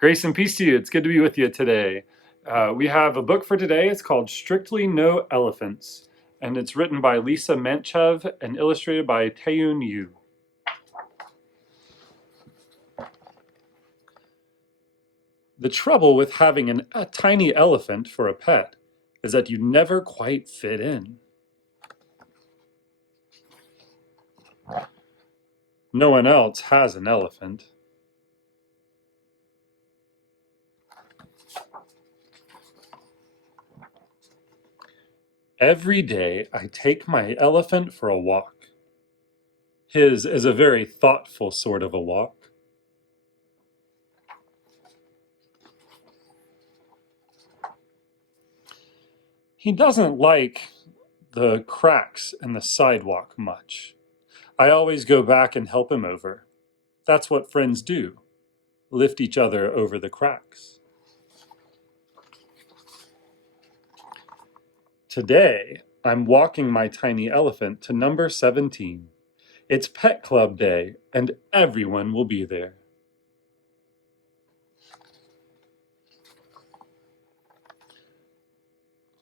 Grace and peace to you. It's good to be with you today. We have a book for today. It's called Strictly No Elephants, and it's written by Lisa Menchev and illustrated by Taeyoon Yu. The trouble with having a tiny elephant for a pet is that you never quite fit in. No one else has an elephant. Every day I take my elephant for a walk. His is a very thoughtful sort of a walk. He doesn't like the cracks in the sidewalk much. I always go back and help him over. That's what friends do, lift each other over the cracks. Today, I'm walking my tiny elephant to number 17. It's Pet Club Day, and everyone will be there.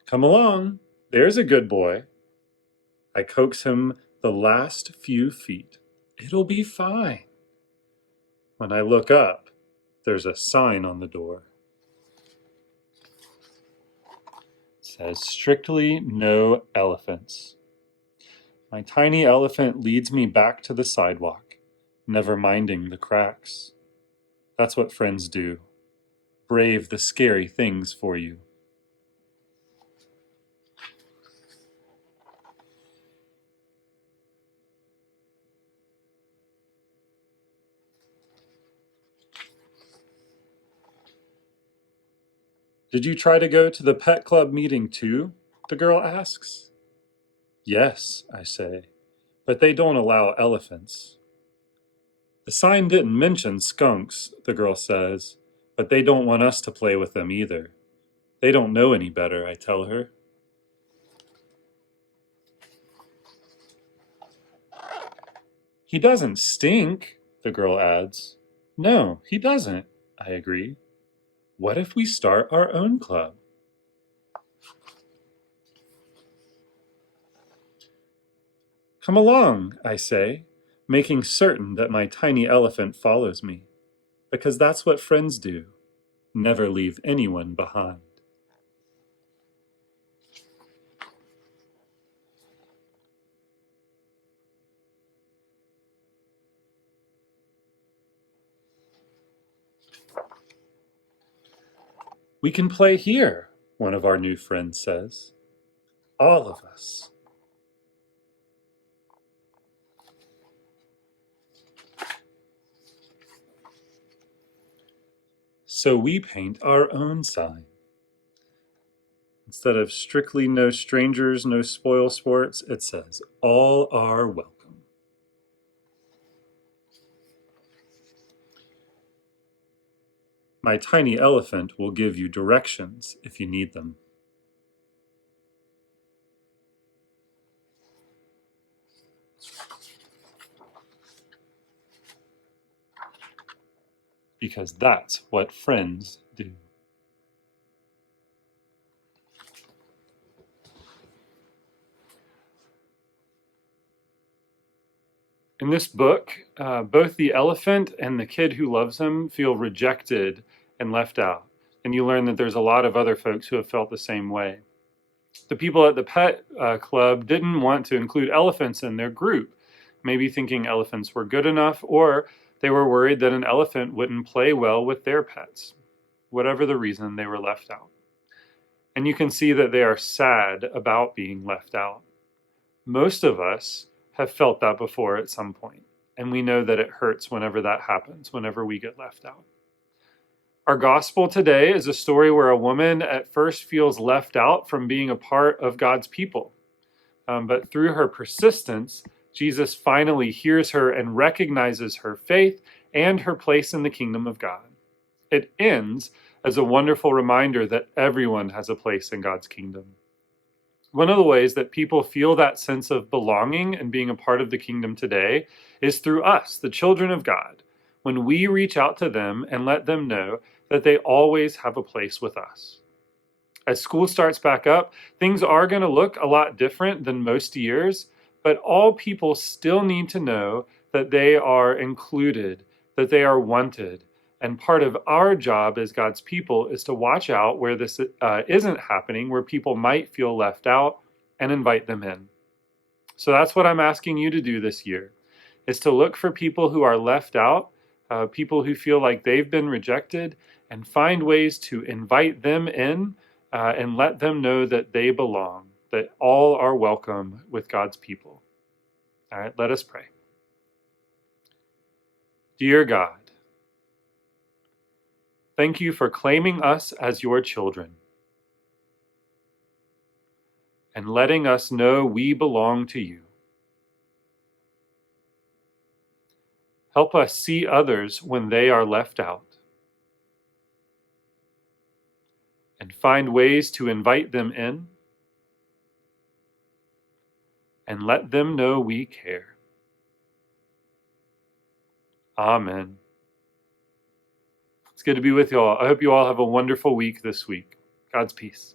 Come along, there's a good boy. I coax him the last few feet. It'll be fine. When I look up, there's a sign on the door. It says, "Strictly no elephants." My tiny elephant leads me back to the sidewalk, never minding the cracks. That's what friends do. Brave the scary things for you. Did you try to go to the pet club meeting too? The girl asks. Yes, I say, but they don't allow elephants. The sign didn't mention skunks, the girl says, but they don't want us to play with them either. They don't know any better, I tell her. He doesn't stink, the girl adds. No, he doesn't, I agree. What if we start our own club? Come along, I say, making certain that my tiny elephant follows me, because that's what friends do, never leave anyone behind. We can play here, one of our new friends says. All of us. So we paint our own sign. Instead of strictly no strangers, no spoil sports, it says all are welcome. My tiny elephant will give you directions if you need them. Because that's what friends do. In this book, both the elephant and the kid who loves him feel rejected and left out. And you learn that there's a lot of other folks who have felt the same way. The people at the pet club didn't want to include elephants in their group, maybe thinking elephants were good enough, or they were worried that an elephant wouldn't play well with their pets. Whatever the reason, they were left out. And you can see that they are sad about being left out. Most of us have felt that before at some point, and we know that it hurts whenever that happens, whenever we get left out. Our gospel today is a story where a woman at first feels left out from being a part of God's people. But through her persistence, Jesus finally hears her and recognizes her faith and her place in the kingdom of God. It ends as a wonderful reminder that everyone has a place in God's kingdom. One of the ways that people feel that sense of belonging and being a part of the kingdom today is through us, the children of God, when we reach out to them and let them know that they always have a place with us. As school starts back up, things are going to look a lot different than most years, but all people still need to know that they are included, that they are wanted. And part of our job as God's people is to watch out where this isn't happening, where people might feel left out, and invite them in. So that's what I'm asking you to do this year, is to look for people who are left out, people who feel like they've been rejected, and find ways to invite them in and let them know that they belong, that all are welcome with God's people. All right, let us pray. Dear God, thank you for claiming us as your children and letting us know we belong to you. Help us see others when they are left out and find ways to invite them in and let them know we care. Amen. It's good to be with you all. I hope you all have a wonderful week this week. God's peace.